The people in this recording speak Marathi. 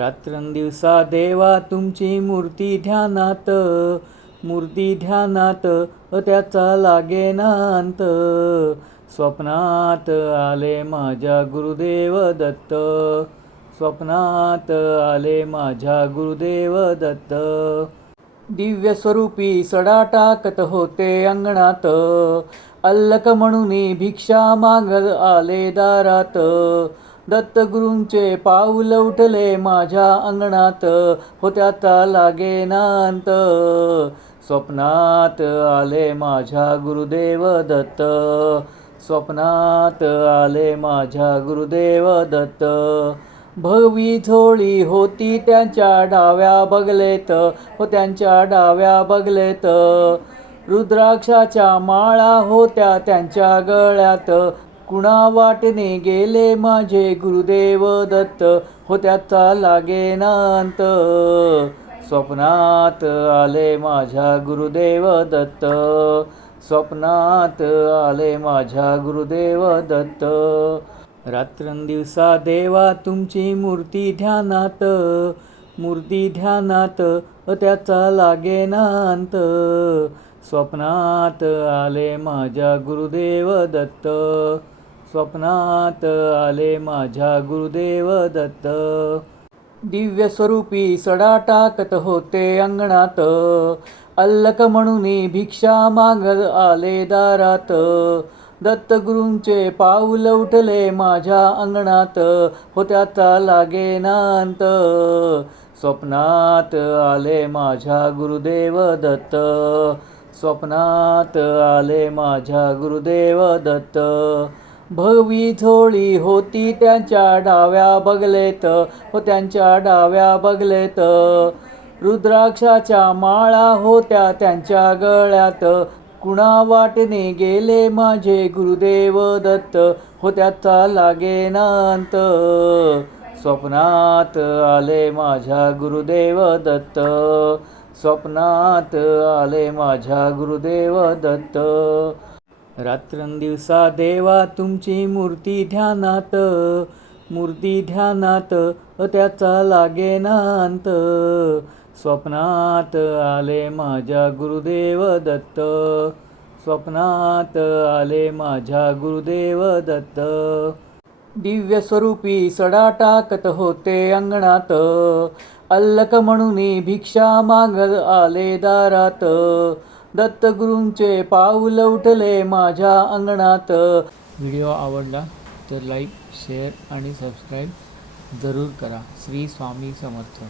रात्रंदिवसा देवा तुमची मूर्ती ध्यानात मूर्ती ध्यानात त्याचा लागेनांत स्वप्नात आले माझ्या गुरुदेव दत्त स्वप्नात आले माझ्या गुरुदेव दत्त दिव्य स्वरूपी सडा टाकत होते अंगणात अल्लक म्हणून भिक्षा माग आले दारात दत्तगुरूंचे पाऊल उठले माझ्या अंगणात होत्या लागे नांत स्वप्नात आले माझ्या गुरुदेव दत्त स्वप्नात आले माझ्या गुरुदेव दत्त भवी झोळी होती त्यांच्या डाव्या बगलेत हो त्यांच्या डाव्या बगलेत रुद्राक्षाच्या माळा होत्या त्यांच्या गळ्यात कुणा वाटने गेले माझे गुरुदेव दत्त हो त्याचा लागे नांत स्वप्नात आले माझ्या गुरुदेव दत्त स्वप्नात आले माझ्या गुरुदेव दत्त रात्रंदिवसा देवा तुमची मूर्ती ध्यानात मूर्ती ध्यानात त्याचा लागे नांत स्वप्नात आले माझ्या गुरुदेव दत्त स्वप्नात आले माझ्या गुरुदेव दत्त दिव्य स्वरूपी सडा टाकत होते अंगणात अल्लक म्हणून भिक्षा माग आले दारात दत्तगुरूंचे पाऊल उठले माझ्या अंगणात होत्याचा लागे नांत स्वप्नात आले माझ्या गुरुदेव दत्त स्वप्नात आले माझ्या गुरुदेव दत्त भवी झोळी होती त्यांच्या डाव्या बगलेत हो त्यांच्या डाव्या बगलेत रुद्राक्षाच्या माळा होत्या त्यांच्या गळ्यात कुणा वाटने गेले माझे गुरुदेव दत्त हो त्याचा लागे स्वप्नात आले माझ्या गुरुदेव दत्त स्वप्नात आले माझ्या गुरुदेव दत्त रात्रंदिवसा देवा तुमची मूर्ती ध्यानात मूर्ती ध्यानात त्याचा लागे नांत स्वप्नात आले माझ्या गुरुदेव दत्त स्वप्नात आले माझ्या गुरुदेव दत्त दिव्य स्वरूपी सडा टाकत होते अंगणात अल्लक म्हणून भिक्षा मागत आले दारात दत्तगुरूंचे पाऊल उठले माझ्या अंगणात व्हिडिओ आवडला तर लाईक शेअर आणि सबस्क्राईब जरूर करा श्री स्वामी समर्थ